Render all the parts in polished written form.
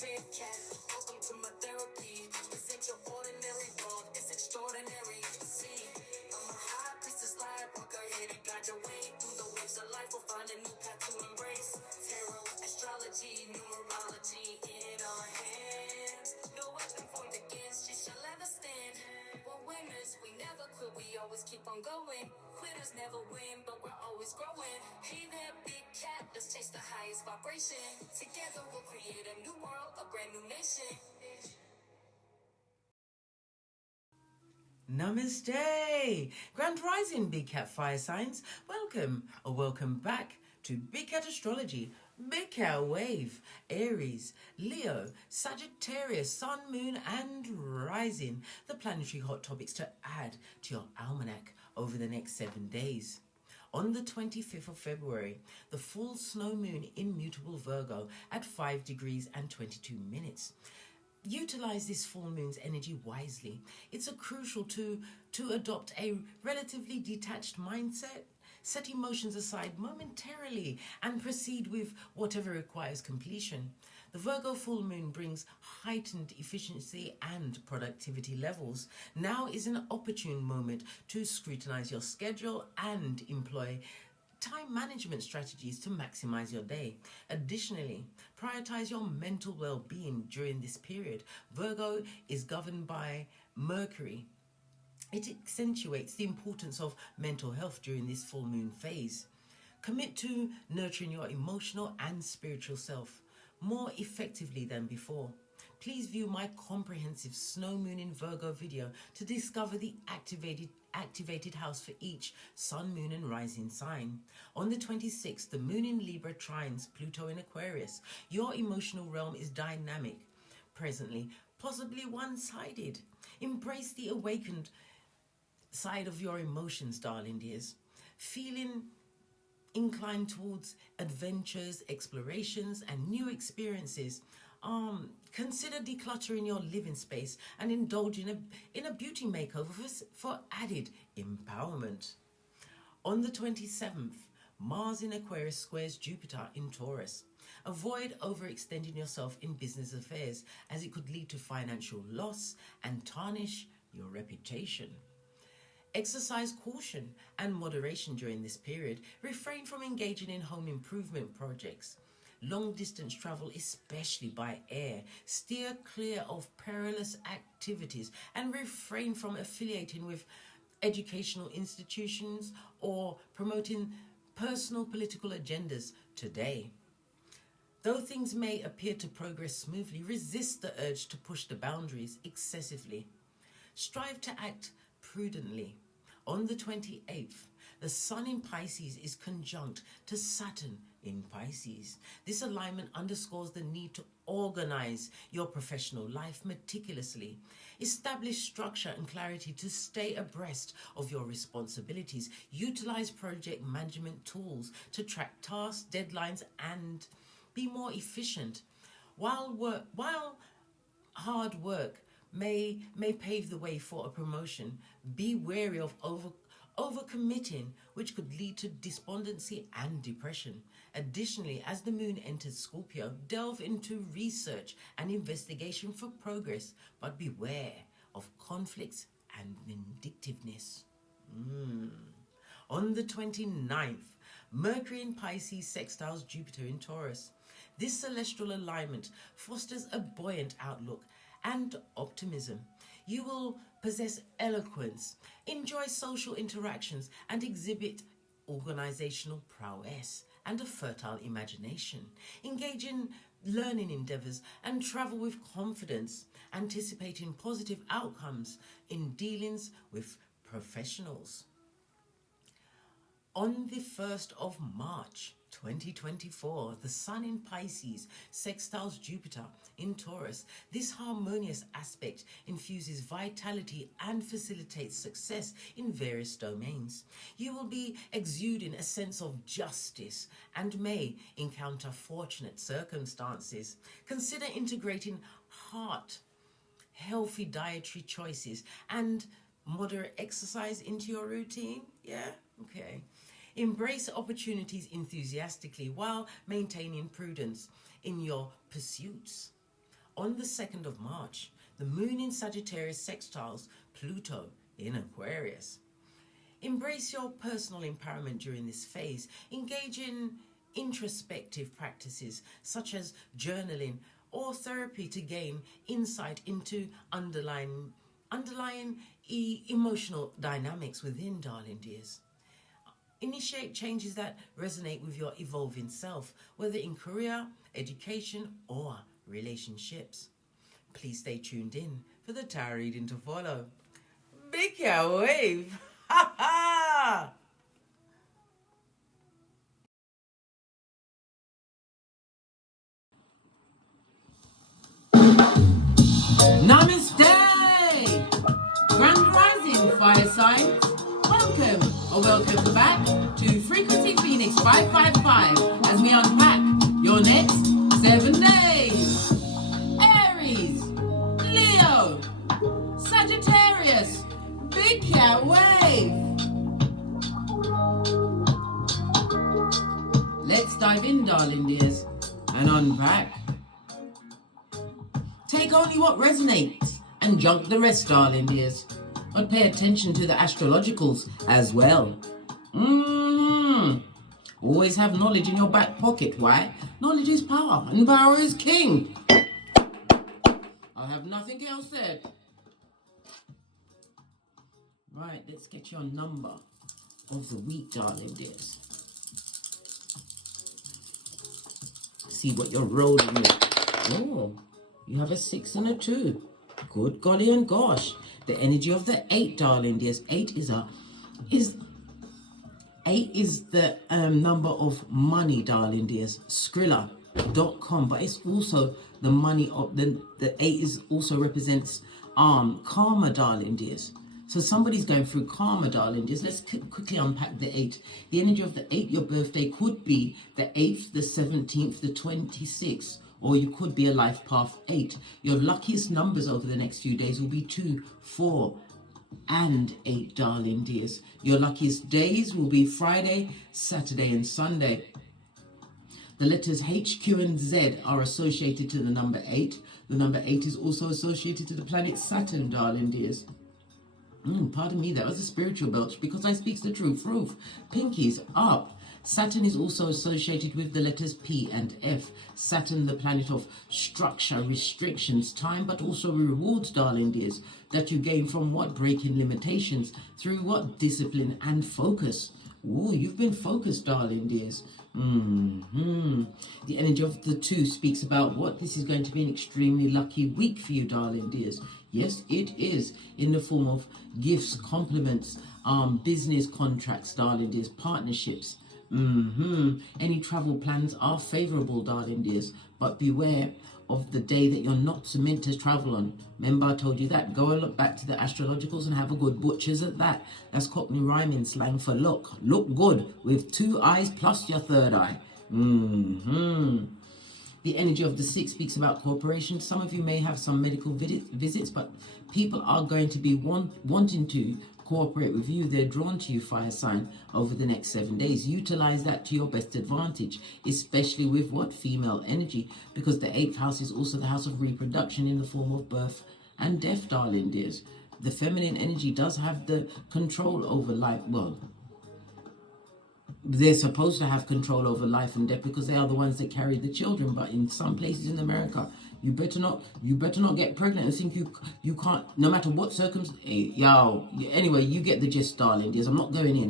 big cat. Welcome to my therapy. This ain't your ordinary world, it's extraordinary. See, I'm a high priestess, light walker, here to guide your way through the waves of life. We'll find a new path to embrace. Tarot, astrology, numerology in our hands. No weapon formed against you shall ever stand. We're winners, we never quit, we always keep on going. Quitters never win, but we're always growing. Hey there, big cat, let's chase the highest vibration. Together we'll create a new world, a brand new nation. Namaste! Grand Rising, Big Cat Fire Signs. Welcome or welcome back to Big Cat Astrology. Big Cat Wave, Aries, Leo, Sagittarius, Sun, Moon and Rising. The planetary hot topics to add to your almanac over the next 7 days. On the 25th of February, the full snow moon in mutable Virgo at 5 degrees and 22 minutes. Utilize this full moon's energy wisely. It's crucial to adopt a relatively detached mindset, set emotions aside momentarily, and proceed with whatever requires completion. The Virgo full moon brings heightened efficiency and productivity levels. Now is an opportune moment to scrutinize your schedule and employ time management strategies to maximize your day. Additionally, prioritize your mental well-being during this period. Virgo is governed by Mercury. It accentuates the importance of mental health during this full moon phase. Commit to nurturing your emotional and spiritual self more effectively than before. Please view my comprehensive Snow Moon in Virgo video to discover the activated house for each Sun, Moon and Rising sign. On the 26th, the Moon in Libra trines Pluto in Aquarius. Your emotional realm is dynamic, presently, possibly one-sided. Embrace the awakened side of your emotions, darling dears. Feeling inclined towards adventures, explorations and new experiences. Consider decluttering your living space and indulge in a beauty makeover for added empowerment. On the 27th, Mars in Aquarius squares Jupiter in Taurus. Avoid overextending yourself in business affairs as it could lead to financial loss and tarnish your reputation. Exercise caution and moderation during this period. Refrain from engaging in home improvement projects. Long-distance travel, especially by air. Steer clear of perilous activities and refrain from affiliating with educational institutions or promoting personal political agendas today. Though things may appear to progress smoothly, resist the urge to push the boundaries excessively. Strive to act prudently. On the 28th, the Sun in Pisces is conjunct to Saturn in Pisces. This alignment underscores the need to organize your professional life meticulously. Establish structure and clarity to stay abreast of your responsibilities. Utilize project management tools to track tasks, deadlines, and be more efficient. While hard work may pave the way for a promotion, be wary of overcommitting, which could lead to despondency and depression. Additionally, as the moon enters Scorpio, delve into research and investigation for progress, but beware of conflicts and vindictiveness. On the 29th, Mercury in Pisces sextiles Jupiter in Taurus. This celestial alignment fosters a buoyant outlook and optimism. You will possess eloquence, enjoy social interactions, and exhibit organizational prowess and a fertile imagination. Engage in learning endeavors and travel with confidence, anticipating positive outcomes in dealings with professionals. On the 1st of March 2024, the Sun in Pisces sextiles Jupiter in Taurus. This harmonious aspect infuses vitality and facilitates success in various domains. You will be exuding a sense of justice and may encounter fortunate circumstances. Consider integrating healthy dietary choices and moderate exercise into your routine. Yeah? Okay. Embrace opportunities enthusiastically while maintaining prudence in your pursuits. On the 2nd of March, the moon in Sagittarius sextiles Pluto in Aquarius. Embrace your personal empowerment during this phase. Engage in introspective practices such as journaling or therapy to gain insight into underlying emotional dynamics within, darling dears. Initiate changes that resonate with your evolving self, whether in career, education, or relationships. Please stay tuned in for the tarot reading to follow. Big Cow Wave! Ha ha! Namaste! Grand Rising Fire Signs. Welcome back to Frequency Phoenix 555 as we unpack your next 7 days. Aries, Leo, Sagittarius, Big Cat Wave. Let's dive in, darling dears, and unpack. Take only what resonates and junk the rest, darling dears. But pay attention to the astrologicals as well. Always have knowledge in your back pocket. Why? Knowledge is power, and power is king. I have nothing else said. Right, let's get your number of the week, darling dears. See what you're rolling with. Oh, you have a 6 and a 2. Good golly and gosh. The energy of the 8, darling dears. 8 is the number of money, darling dears. Skrilla.com, but it's also the money of the 8 is also represents karma, darling dears. So somebody's going through karma, darling dears. Let's quickly unpack the 8. The energy of the 8, your birthday could be the 8th, the 17th, the 26th. Or you could be a life path 8. Your luckiest numbers over the next few days will be 2, 4, and 8, darling dears. Your luckiest days will be Friday, Saturday, and Sunday. The letters H, Q, and Z are associated to the number 8. The number 8 is also associated to the planet Saturn, darling dears. Pardon me, that was a spiritual belch because I speak the truth. Roof, pinkies up. Saturn is also associated with the letters P and F. Saturn, the planet of structure, restrictions, time, but also rewards, darling dears, that you gain from what? Breaking limitations. Through what? Discipline and focus. Ooh, you've been focused, darling dears. The energy of the 2 speaks about what? This is going to be an extremely lucky week for you, darling dears. Yes, it is, in the form of gifts, compliments, business contracts, darling dears, partnerships. Any travel plans are favorable, darling dears, but beware of the day that you're not meant to travel on. Remember I told you that? Go and look back to the astrologicals and have a good butchers at that. That's Cockney rhyming slang for look. Look good with 2 eyes plus your 3rd eye. The energy of the 6 speaks about cooperation. Some of you may have some medical visits, but people are going to be wanting to cooperate with you. They're drawn to you, fire sign, over the next 7 days. Utilize that to your best advantage, especially with what? Female energy, because the 8th house is also the house of reproduction in the form of birth and death, darling dears. The feminine energy does have the control over life. Well, they're supposed to have control over life and death because they are the ones that carry the children. But in some places in America, you better not get pregnant and think you can't, no matter what circumstance. Anyway, you get the gist, darling dears. I'm not going in.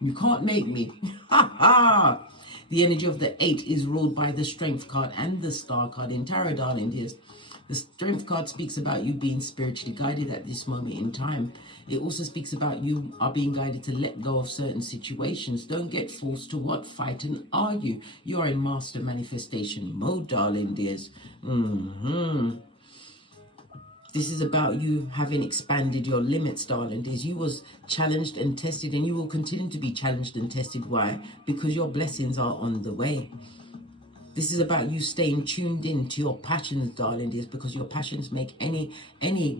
You can't make me. The energy of the 8 is ruled by the Strength card and the Star card in tarot, darling dears. The Strength card speaks about you being spiritually guided at this moment in time. It also speaks about you are being guided to let go of certain situations. Don't get forced to what? Fight and argue. You are in master manifestation mode, darling dears. This is about you having expanded your limits, darling dears. You was challenged and tested, and you will continue to be challenged and tested. Why? Because your blessings are on the way. This is about you staying tuned in to your passions, darling dears, because your passions make any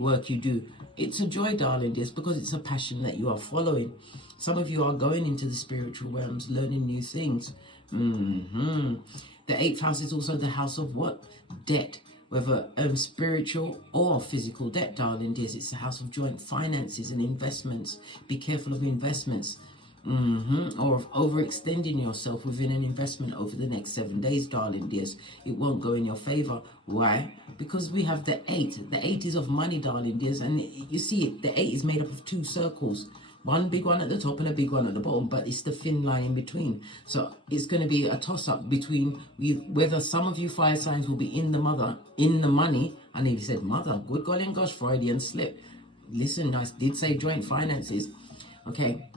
work you do. It's a joy, darling dears, because it's a passion that you are following. Some of you are going into the spiritual realms, learning new things. The 8th house is also the house of what? Debt. whether spiritual or physical debt, darling dears. It's the house of joint finances and investments. Be careful of investments. Or of overextending yourself within an investment over the next 7 days, darling dears. It won't go in your favor. Why? Because we have the 8. The 8 is of money, darling dears, and you see it. The 8 is made up of 2 circles. One big one at the top and a big one at the bottom, but it's the thin line in between. So it's going to be a toss-up between whether some of you fire signs will be in the money. I nearly said mother. Good golly and gosh, Freudian slip. Listen, I did say joint finances. Okay.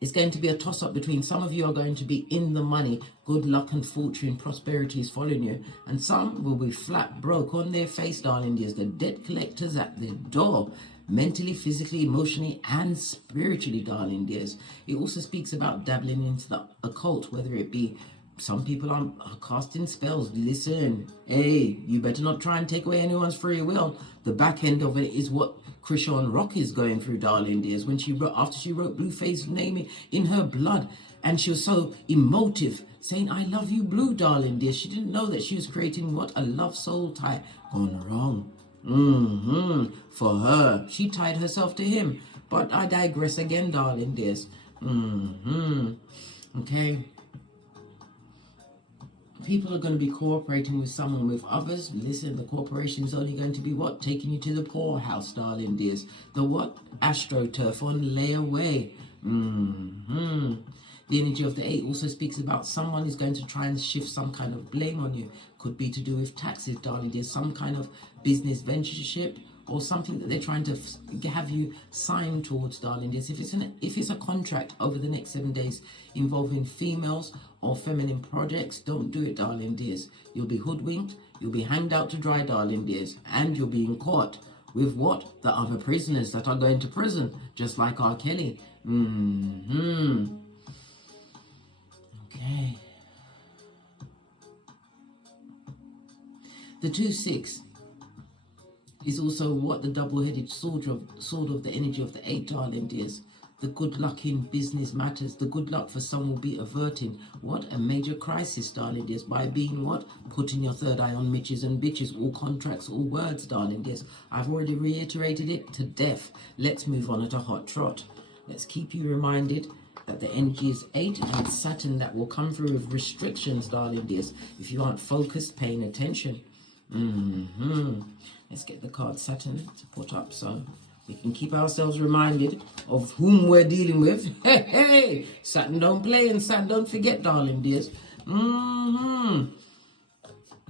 It's going to be a toss-up between some of you are going to be in the money, good luck and fortune, prosperity is following you, and some will be flat broke on their face, darling dears. The debt collectors at the door, mentally, physically, emotionally, and spiritually, darling dears. It also speaks about dabbling into the occult, whether it be some people are casting spells. Listen, hey, you better not try and take away anyone's free will. The back end of it is what Krishan Rock is going through, darling dears. When she wrote, after she wrote Blueface's name in her blood, and she was so emotive, saying, I love you, Blue, darling dear. She didn't know that she was creating what? A love soul tie gone wrong. For her. She tied herself to him. But I digress again, darling dears. Okay. People are going to be cooperating with someone, with others. Listen, the corporation is only going to be what? Taking you to the poorhouse, darling dears. The what? AstroTurf on layaway. The energy of the 8 also speaks about someone is going to try and shift some kind of blame on you. Could be to do with taxes, darling dears. Some kind of business ventureship or something that they're trying to have you sign towards, darling dears. If it's a contract over the next 7 days involving females or feminine projects, don't do it, darling dears. You'll be hoodwinked, you'll be hanged out to dry, darling dears, and you'll be in court with what? The other prisoners that are going to prison, just like R. Kelly. Okay. The 2-6 is also what? The double-headed sword of the energy of the 8, darling dears. The good luck in business matters. The good luck for some will be averting what? A major crisis, darling dears, by being what? Putting your third eye on Mitches and bitches, all contracts, all words, darling dears. I've already reiterated it to death. Let's move on at a hot trot. Let's keep you reminded that the energy is 8 and Saturn that will come through with restrictions, darling dears, if you aren't focused, paying attention. Let's get the card Saturn to put up so we can keep ourselves reminded of whom we're dealing with. Hey, Saturn don't play and Saturn don't forget, darling dears.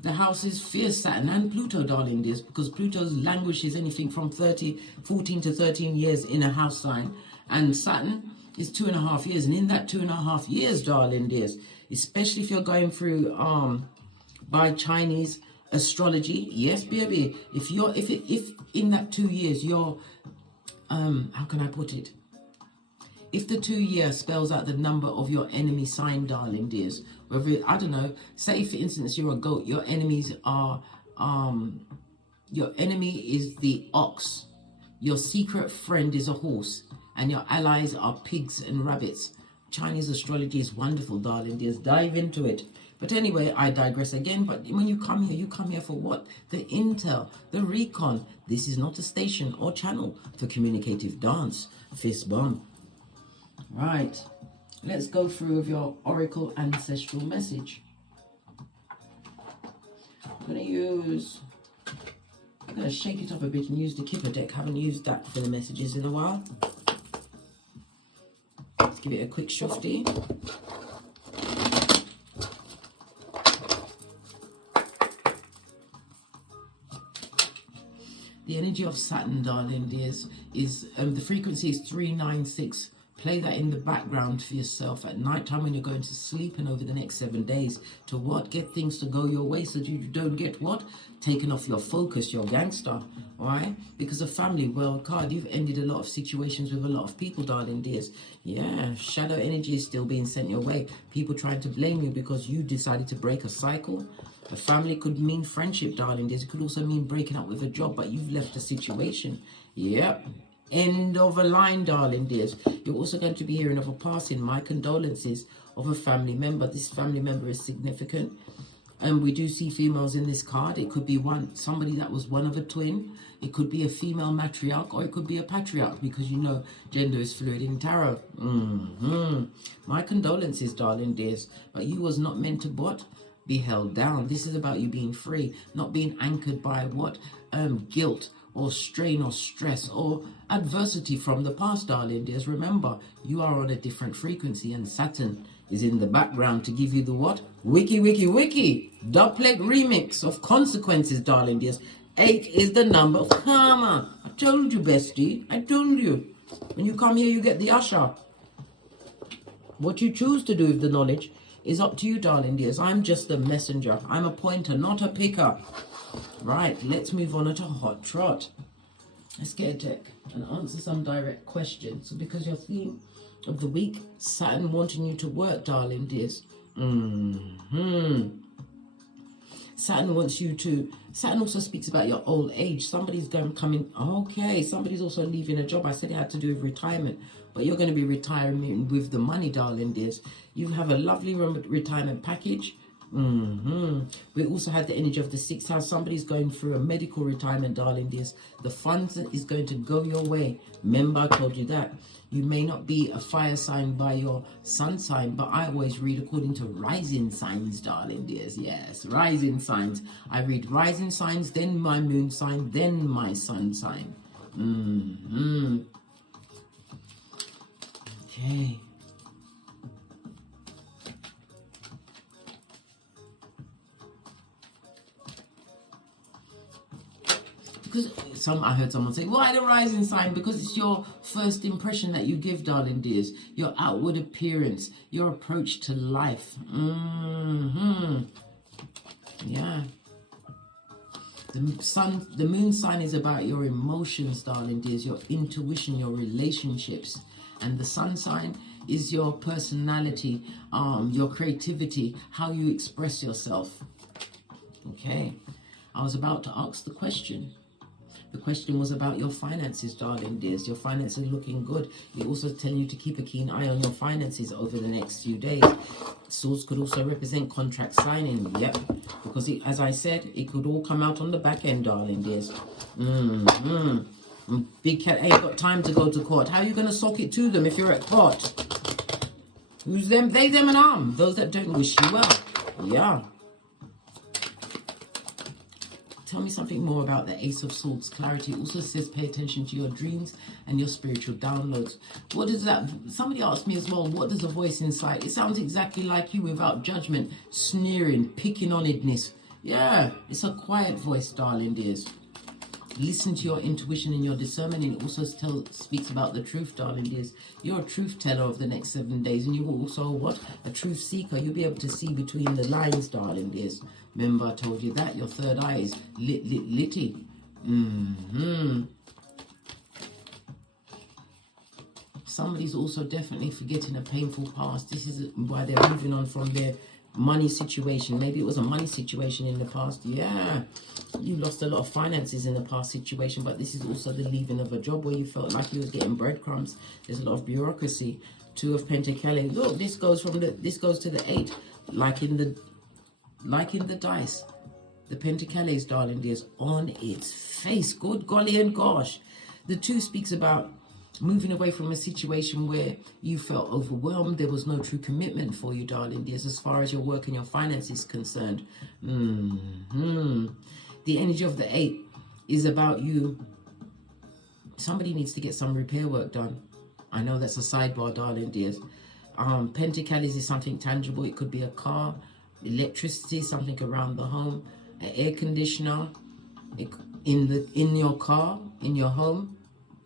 The house is fierce, Saturn and Pluto, darling dears, because Pluto's language is anything from 14 to 13 years in a house sign, and Saturn is 2.5 years, and in that 2.5 years, darling dears, especially if you're going through by Chinese astrology, yes, baby. If in that 2 years you're how can I put it? If the 2 year spells out the number of your enemy sign, darling dears, whether I don't know, say for instance you're a goat, your enemies are your enemy is the ox, your secret friend is a horse, and your allies are pigs and rabbits. Chinese astrology is wonderful, darling dears. Dive into it. But anyway, I digress again. But when you come here for what? The intel, the recon. This is not a station or channel for communicative dance. Fist bump. Right. Let's go through with your oracle ancestral message. I'm going to shake it up a bit and use the Kipper deck. Haven't used that for the messages in a while. Let's give it a quick shufty. The energy of Saturn, darling dears, is the frequency is 396. Play that in the background for yourself at night time when you're going to sleep and over the next 7 days to what? Get things to go your way so that you don't get what? Taken off your focus, your gangster. Alright? Because of family, world card, you've ended a lot of situations with a lot of people, darling dears. Yeah, shadow energy is still being sent your way. People trying to blame you because you decided to break a cycle. A family could mean friendship, darling dears. It could also mean breaking up with a job, but you've left a situation. Yep. End of a line, darling dears. You're also going to be hearing of a passing. My condolences of a family member. This family member is significant. And we do see females in this card. It could be somebody that was one of a twin. It could be a female matriarch, or it could be a patriarch, because you know gender is fluid in tarot. My condolences, darling dears. But you was not meant to what? Be held down. This is about you being free, not being anchored by what? Guilt or strain or stress or adversity from the past, darling dears. Remember, you are on a different frequency, and Saturn is in the background to give you the what? Wiki, wiki, wiki. Duplex remix of consequences, darling dears. 8 is the number of karma. I told you, bestie. I told you. When you come here, you get the usher. What you choose to do with the knowledge is up to you, darling dears. I'm just the messenger. I'm a pointer, not a picker. Right, let's move on to Hot Trot. Let's get a deck and answer some direct questions. So because your theme of the week, Saturn wanting you to work, darling dears. Saturn wants you to... Saturn also speaks about your old age. Somebody's coming... Okay, somebody's also leaving a job. I said it had to do with retirement. But you're going to be retiring with the money, darling dears. You have a lovely retirement package. We also had the energy of the 6th house. Somebody's going through a medical retirement, darling dears. The funds is going to go your way. Remember, I told you that. You may not be a fire sign by your sun sign, but I always read according to rising signs, darling dears. Yes, rising signs. I read rising signs, then my moon sign, then my sun sign. Okay. Because I heard someone say, why the rising sign? Because it's your first impression that you give, darling dears. Your outward appearance, your approach to life. Yeah. The moon sign is about your emotions, darling dears, your intuition, your relationships. And the sun sign is your personality, your creativity, how you express yourself. Okay. I was about to ask the question. The question was about your finances, darling dears. Your finances are looking good. It also tells you to keep a keen eye on your finances over the next few days. Swords could also represent contract signing. Yep. Because as I said, it could all come out on the back end, darling dears. Big cat ain't got time to go to court. How are you going to sock it to them if you're at court? Who's them? They, them, and arm. Those that don't wish you well. Yeah. Tell me something more about the Ace of Swords. Clarity also says pay attention to your dreams and your spiritual downloads. What is that? Somebody asked me as well, what does a voice inside? It sounds exactly like you, without judgment, sneering, picking on itness. Yeah, it's a quiet voice, darling dears. Listen to your intuition and your discernment, and it also speaks about the truth, darling dears. You're a truth teller of the next 7 days, and you will also, what? A truth seeker. You'll be able to see between the lines, darling dears. Remember, I told you that. Your third eye is litty. Somebody's also definitely forgetting a painful past. This is why they're moving on from their money situation. Maybe it was a money situation in the past. Yeah, you lost a lot of finances in the past situation, but this is also the leaving of a job where you felt like you was getting breadcrumbs. There's a lot of bureaucracy. 2 of Pentacles. Look, this goes to the 8, like in the dice. The Pentacles, darling dears, on its face. Good golly and gosh. The 2 speaks about moving away from a situation where you felt overwhelmed. There was no true commitment for you, darling dears, as far as your work and your finances is concerned. The energy of the 8 is about you. Somebody needs to get some repair work done. I know that's a sidebar, darling dears. Pentacles is something tangible. It could be a car, electricity, something around the home, an air conditioner, in your car, in your home.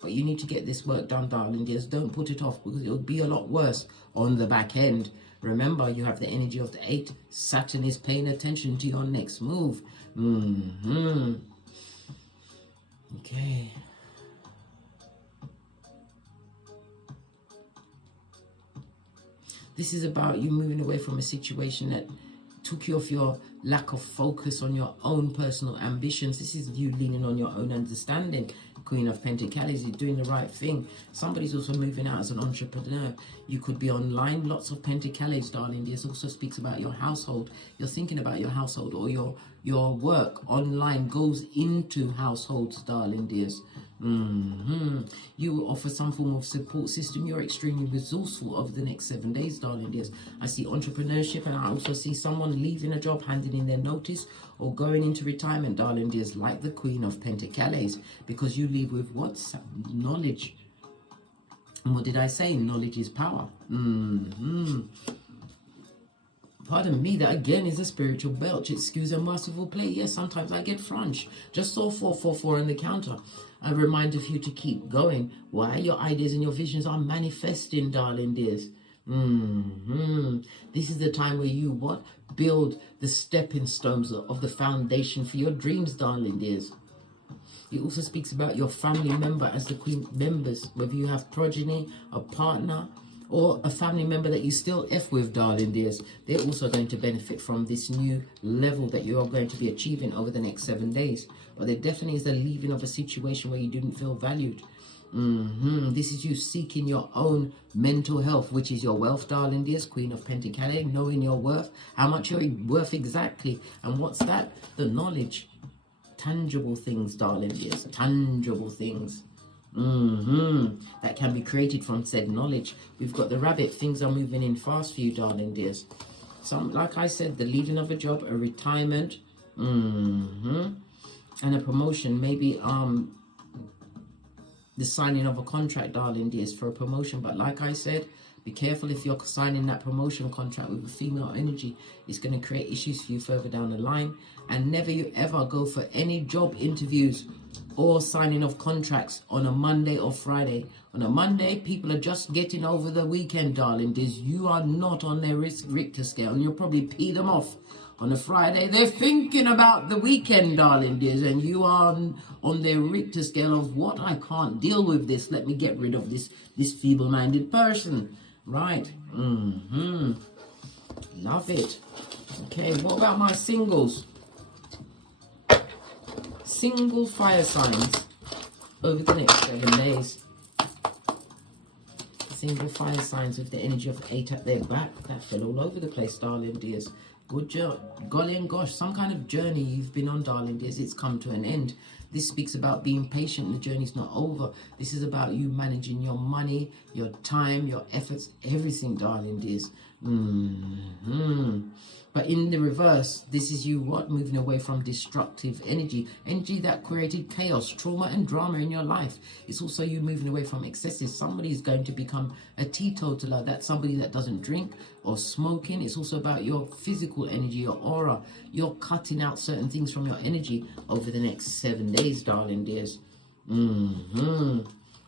But you need to get this work done, darling dears. Don't put it off, because it'll be a lot worse on the back end. Remember, you have the energy of the 8. Saturn is paying attention to your next move. Okay. This is about you moving away from a situation that took you off your lack of focus on your own personal ambitions. This is you leaning on your own understanding. Queen of Pentacles, you're doing the right thing. Somebody's also moving out as an entrepreneur. You could be online. Lots of Pentacles, darling. This also speaks about your household. You're thinking about your household, or your work online goes into households, darling dears. You offer some form of support system. You're extremely resourceful over the next 7 days, darling dears. I see entrepreneurship, and I also see someone leaving a job, handing in their notice, or going into retirement, darling dears, like the Queen of Pentacles, because you leave with what? Knowledge. And what did I say? Knowledge is power. Pardon me, that again is a spiritual belch. Excuse a merciful play. Yes, sometimes I get French. Just saw 444 on the counter. A reminder for you to keep going. Why? Your ideas and your visions are manifesting, darling dears. This is the time where you what? Build the stepping stones of the foundation for your dreams, darling dears. It also speaks about your family member as the queen members, whether you have progeny, a partner, or a family member that you still F with, darling dears. They're also going to benefit from this new level that you are going to be achieving over the next 7 days. But there definitely is the leaving of a situation where you didn't feel valued. This is you seeking your own mental health, which is your wealth, darling dears. Queen of Pentacles, knowing your worth, how much you're worth exactly. And what's that? The knowledge. Tangible things, darling dears. Tangible things. That can be created from said knowledge. We've got the rabbit. Things are moving in fast for you, darling dears. Some, like I said, the leaving of a job, a retirement, and a promotion. Maybe the signing of a contract, darling dears, for a promotion. But like I said, be careful if you're signing that promotion contract with a female energy. It's going to create issues for you further down the line. And never you ever go for any job interviews or signing of contracts on a Monday or Friday. On a Monday, people are just getting over the weekend, darling dears. You are not on their Richter scale, and you'll probably pee them off. On a Friday, they're thinking about the weekend, darling dears, and you are on their Richter scale of what? I can't deal with this. Let me get rid of this feeble-minded person. Right. Love it. Okay, what about my singles? Single fire signs over the next 7 days. Single fire signs with the energy of 8 at their back. That fell all over the place, darling dears. Good job. Golly and gosh, some kind of journey you've been on, darling dears, it's come to an end. This speaks about being patient. The journey's not over. This is about you managing your money, your time, your efforts, everything, darling dears. But in the reverse, this is you what? Moving away from destructive energy. Energy that created chaos, trauma and drama in your life. It's also you moving away from excesses. Somebody is going to become a teetotaler. That's somebody that doesn't drink or smoking. It's also about your physical energy, your aura. You're cutting out certain things from your energy over the next 7 days, darling dears.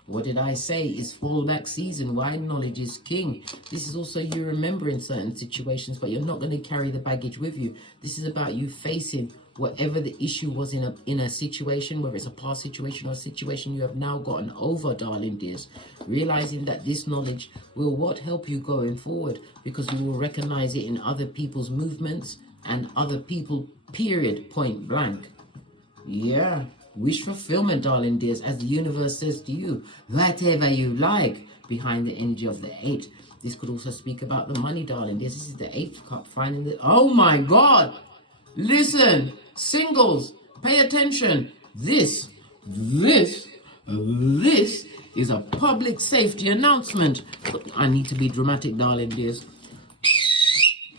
What did I say? It's fallback season. Why? Knowledge is king. This is also you remembering certain situations, but you're not going to carry the baggage with you. This is about you facing whatever the issue was in a situation, whether it's a past situation or a situation you have now gotten over, darling dears. Realizing that this knowledge will what? Help you going forward, because you will recognize it in other people's movements and other people, period, point blank. Yeah. Wish fulfillment, darling dears, as the universe says to you, whatever you like, behind the energy of the 8. This could also speak about the money, darling dears. This is the 8th cup, finding the... Oh my God! Listen, singles, pay attention. This is a public safety announcement. I need to be dramatic, darling dears.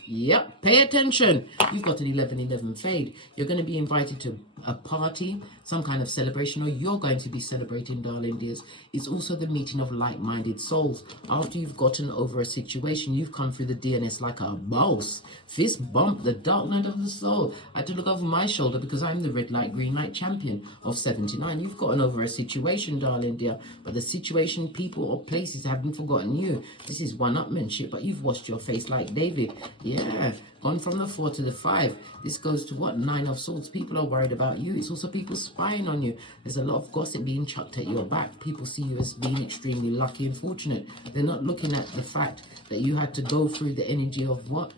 Yep, pay attention. You've got an 11-11 fade. You're going to be invited to a party, some kind of celebration, or you're going to be celebrating, darling dears. It's also the meeting of like-minded souls. After you've gotten over a situation, you've come through the DNS like a boss. Fist bump, the dark night of the soul. I had to look over my shoulder because I'm the red light, green light champion of 79. You've gotten over a situation, darling dear, but the situation, people, or places haven't forgotten you. This is one-upmanship, but you've washed your face like David. Yeah, gone from the 4 to the 5. This goes to what? 9 of swords. People are worried about you. It's also people spying on you. There's a lot of gossip being chucked at your back. People see you as being extremely lucky and fortunate. They're not looking at the fact that you had to go through the energy of what?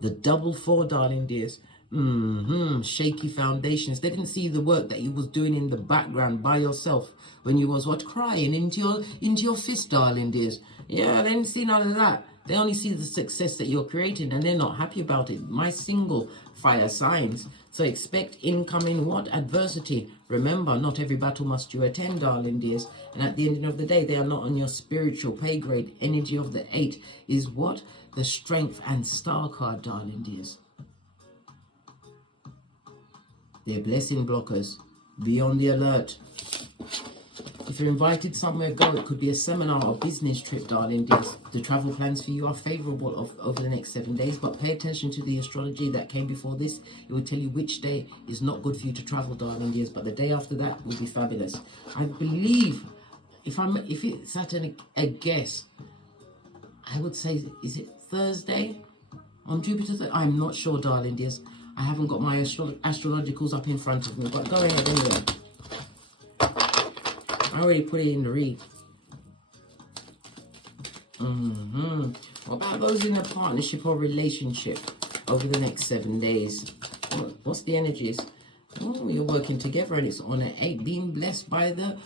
The double 4, darling dears. Shaky foundations. They didn't see the work that you was doing in the background by yourself when you was crying into your fist, darling dears. Yeah, they didn't see none of that. They only see the success that you're creating, and they're not happy about it. My single fire signs. So expect incoming adversity. Remember, not every battle must you attend, darling dears. And at the end of the day, they are not on your spiritual pay grade. Energy of the 8 is the strength and star card, darling dears. They're blessing blockers. Be on the alert. If you're invited somewhere, go. It could be a seminar or business trip, darling dears. The travel plans for you are favorable over the next 7 days, but pay attention to the astrology that came before this. It will tell you which day is not good for you to travel, darling dears, but the day after that will be fabulous. I believe, if it's at a guess, I would say, is it Thursday on Jupiter? I'm not sure, darling dears. I haven't got my astrologicals up in front of me, but go ahead anyway. I already put it in the read. What about those in a partnership or relationship over the next 7 days? What's the energies? Oh, you're working together, and it's on an 8, being blessed by the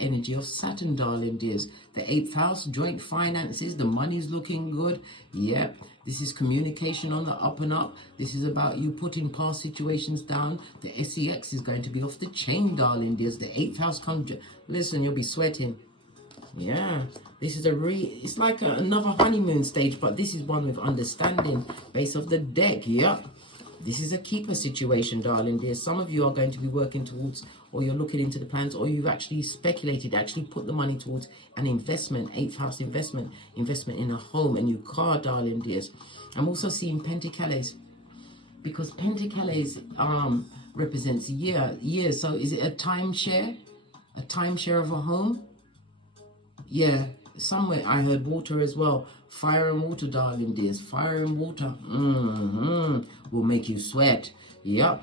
energy of Saturn, darling dears. The 8th house, joint finances, the money's looking good. Yep, this is communication on the up and up. This is about you putting past situations down. The SEX is going to be off the chain, darling dears. The 8th house listen, you'll be sweating. Yeah, this is it's like another honeymoon stage, but this is one with understanding. Base of the deck, yep. This is a keeper situation, darling dear. Some of you are going to be working towards, or you're looking into the plans, or you've actually speculated, actually put the money towards an investment, 8th house investment in a home, a new car, darling dears. I'm also seeing Pentacles, because Pentacles represents years. So is it a timeshare? A timeshare of a home? Yeah, somewhere I heard water as well. Fire and water, darling dears. Fire and water will make you sweat. Yep.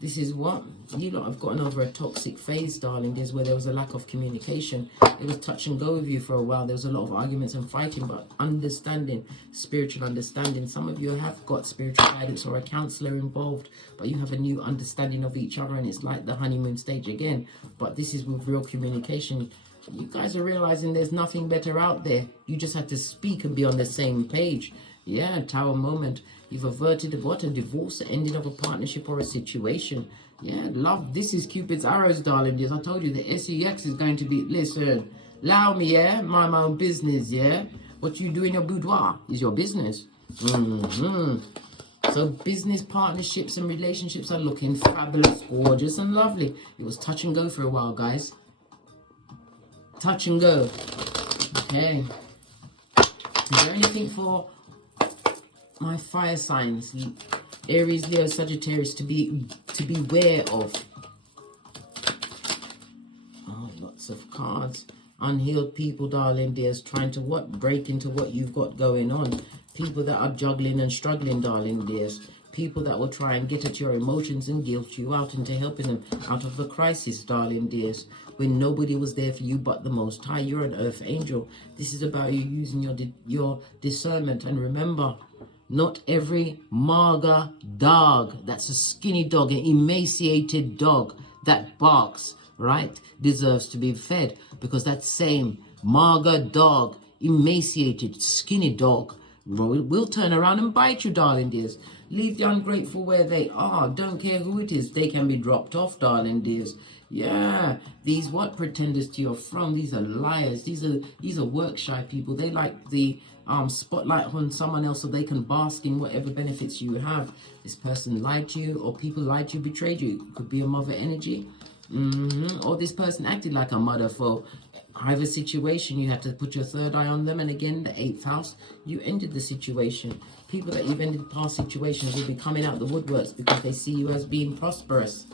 This is what you lot have gotten over a toxic phase, darling dears, where there was a lack of communication. It was touch and go with you for a while. There was a lot of arguments and fighting, but understanding, spiritual understanding. Some of you have got spiritual guidance or a counselor involved, but you have a new understanding of each other, and it's like the honeymoon stage again. But this is with real communication. You guys are realizing there's nothing better out there. You just have to speak and be on the same page. Yeah, Tower moment. You've averted a divorce, the ending of a partnership or a situation. Yeah, love. This is Cupid's arrows, darling. Yes, I told you the SEX is going to be, listen, allow me, yeah? Mind my own business, yeah? What you do in your boudoir is your business. So business partnerships and relationships are looking fabulous, gorgeous, and lovely. It was touch and go for a while, guys. Touch and go. Okay. Is there anything for my fire signs, Aries, Leo, Sagittarius, to be aware of? Oh, lots of cards. Unhealed people, darling dears, trying to break into what you've got going on. People that are juggling and struggling, darling dears. People that will try and get at your emotions and guilt you out into helping them out of the crisis, darling dears, when nobody was there for you but the Most High. You're an earth angel. This is about you using your discernment. And remember, not every marga dog, that's a skinny dog, an emaciated dog that barks, right, deserves to be fed, because that same marga dog, emaciated, skinny dog, will turn around and bite you, darling dears. Leave the ungrateful where they are. Don't care who it is. They can be dropped off, darling dears. Yeah, these pretenders to your throne. These are liars. These are work shy people. They like the spotlight on someone else so they can bask in whatever benefits you have. This person lied to you, or people lied to you, betrayed you. It could be a mother energy. Or this person acted like a mother for either situation. You had to put your third eye on them, and again, the 8th house, you ended the situation. People that you've ended past situations will be coming out the woodworks because they see you as being prosperous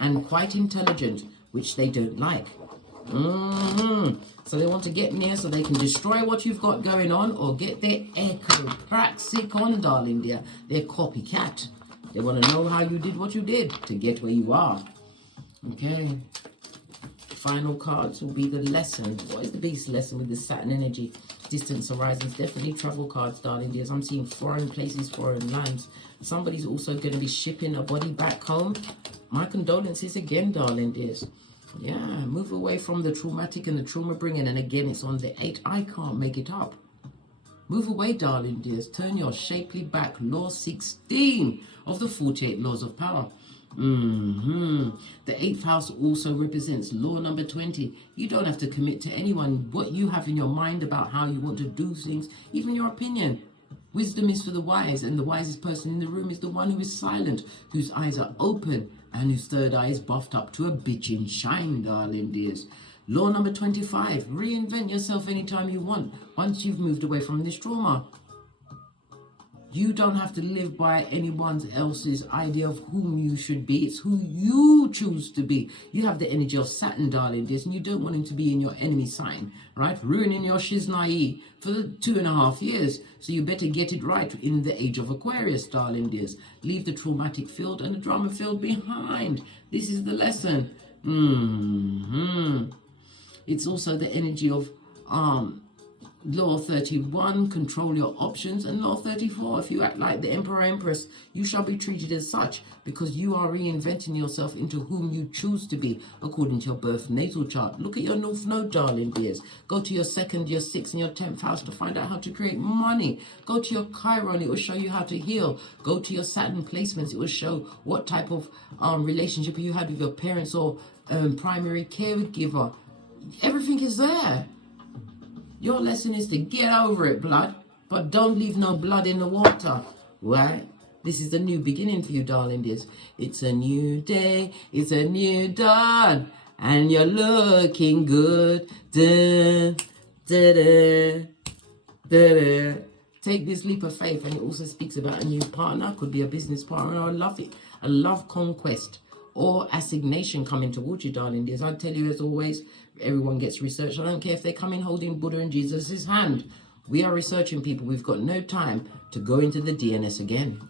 and quite intelligent, which they don't like. So they want to get near so they can destroy what you've got going on, or get their echo praxic on, darling dear. They're copycat. They want to know how you did what you did to get where you are. Okay. Final cards will be the lesson. What is the biggest lesson with the Saturn energy? distance horizons, definitely travel cards, darling dears. I'm seeing foreign places, foreign lands. Somebody's also going to be shipping a body back home. My condolences again, darling dears. Yeah, move away from the traumatic and the trauma bringing. And again, it's on the 8. I can't make it up. Move away, darling dears. Turn your shapely back. Law 16 of the 48 laws of power. The 8th house also represents law number 20. You don't have to commit to anyone. What you have in your mind about how you want to do things, even your opinion. Wisdom is for the wise, and the wisest person in the room is the one who is silent, whose eyes are open, and whose third eye is buffed up to a bitchin' shine, darling dears. Law number 25. Reinvent yourself anytime you want, once you've moved away from this trauma. You don't have to live by anyone else's idea of whom you should be. It's who you choose to be. You have the energy of Saturn, darling dears, and you don't want him to be in your enemy sign, right? Ruining your shiznai for the 2.5 years. So you better get it right in the age of Aquarius, darling dears. Leave the traumatic field and the drama field behind. This is the lesson. It's also the energy of Law 31, control your options, and Law 34, if you act like the Emperor Empress, you shall be treated as such, because you are reinventing yourself into whom you choose to be according to your birth natal chart. Look at your North Node, darling dears. Go to your 2nd, your 6th, and your 10th house to find out how to create money. Go to your Chiron, it will show you how to heal. Go to your Saturn placements, it will show what type of relationship you had with your parents or primary caregiver. Everything is there. Your lesson is to get over it, blood, but don't leave no blood in the water, right? This is a new beginning for you, darling dears. It's a new day, it's a new dawn, and you're looking good. Da, da, da, da, da. Take this leap of faith, and it also speaks about a new partner. Could be a business partner or a love conquest or assignation coming towards you, darling dears. I tell you, as always, everyone gets research. I don't care if they come in holding Buddha and Jesus' hand. We are researching people. We've got no time to go into the DNS again.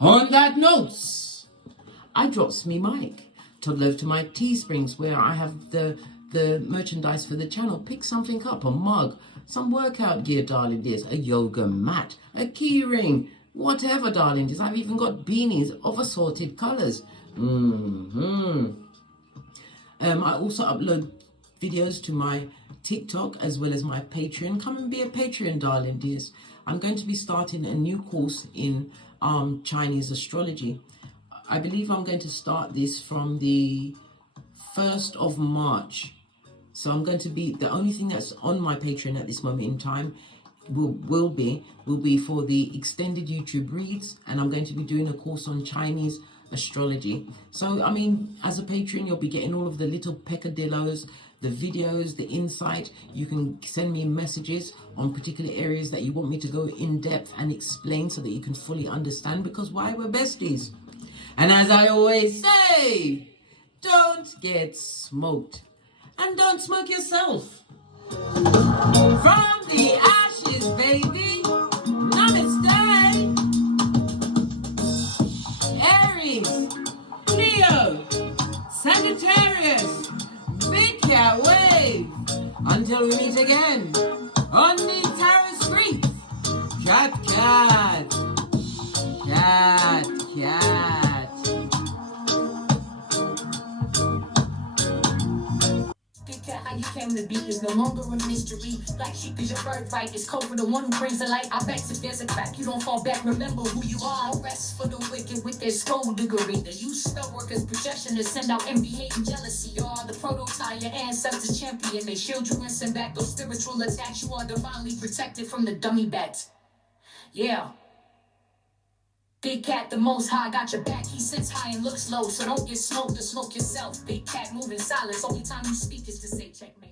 On that note, I drops me mic. Toddle over to my Teesprings, where I have the merchandise for the channel. Pick something up, a mug, some workout gear, darling dears, a yoga mat, a key ring, whatever, darling dears. I've even got beanies of assorted colors. I also upload videos to my TikTok as well as my Patreon. Come and be a Patreon, darling dears. I'm going to be starting a new course in Chinese astrology. I believe I'm going to start this from the 1st of March. So I'm going to be, the only thing that's on my Patreon at this moment in time will be for the extended YouTube reads, and I'm going to be doing a course on Chinese astrology. So I mean, as a patron, you'll be getting all of the little peccadillos, the videos, the insight. You can send me messages on particular areas that you want me to go in depth and explain so that you can fully understand, because why, we're besties. And as I always say, don't get smoked, and don't smoke yourself. From the ashes, baby. Namaste. Aries, Leo, Sagittarius, Big Cat Wave. Until we meet again on the Tarot Streets. Cat, cat. Cat, cat. How you came to be is no longer a mystery. Black sheep is your birthright. It's code for the one who brings the light. I bet if there's a crack, you don't fall back. Remember who you are. No rest for the wicked with their skullduggery. The use spell workers' projection to send out envy, hate, and jealousy. You are the prototype, your ancestors champion. They shield you and send back those spiritual attacks. You are divinely protected from the dummy bats. Yeah. Big Cat, the most high, got your back. He sits high and looks low, so don't get smoked or smoke yourself. Big Cat moving silence. Only time you speak is to say checkmate.